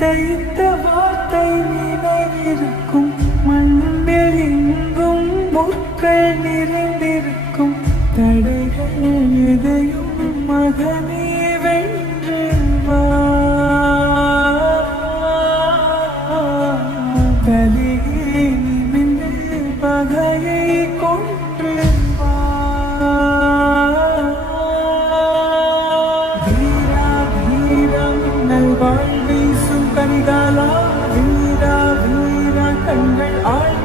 தைத்த வார்த்தை நினைவிருக்கும் மண்ணில் எங்கும் முற்கள் நிறைந்திருக்கும் தடைகள் எதையும் மகனே வென்று வா தலையே நிமிர்ந்து பகையை கொன்று வா வீரா வீரம் நல்வாழ்வை கண்களா வீரா வீரா கண்கள் ஆள்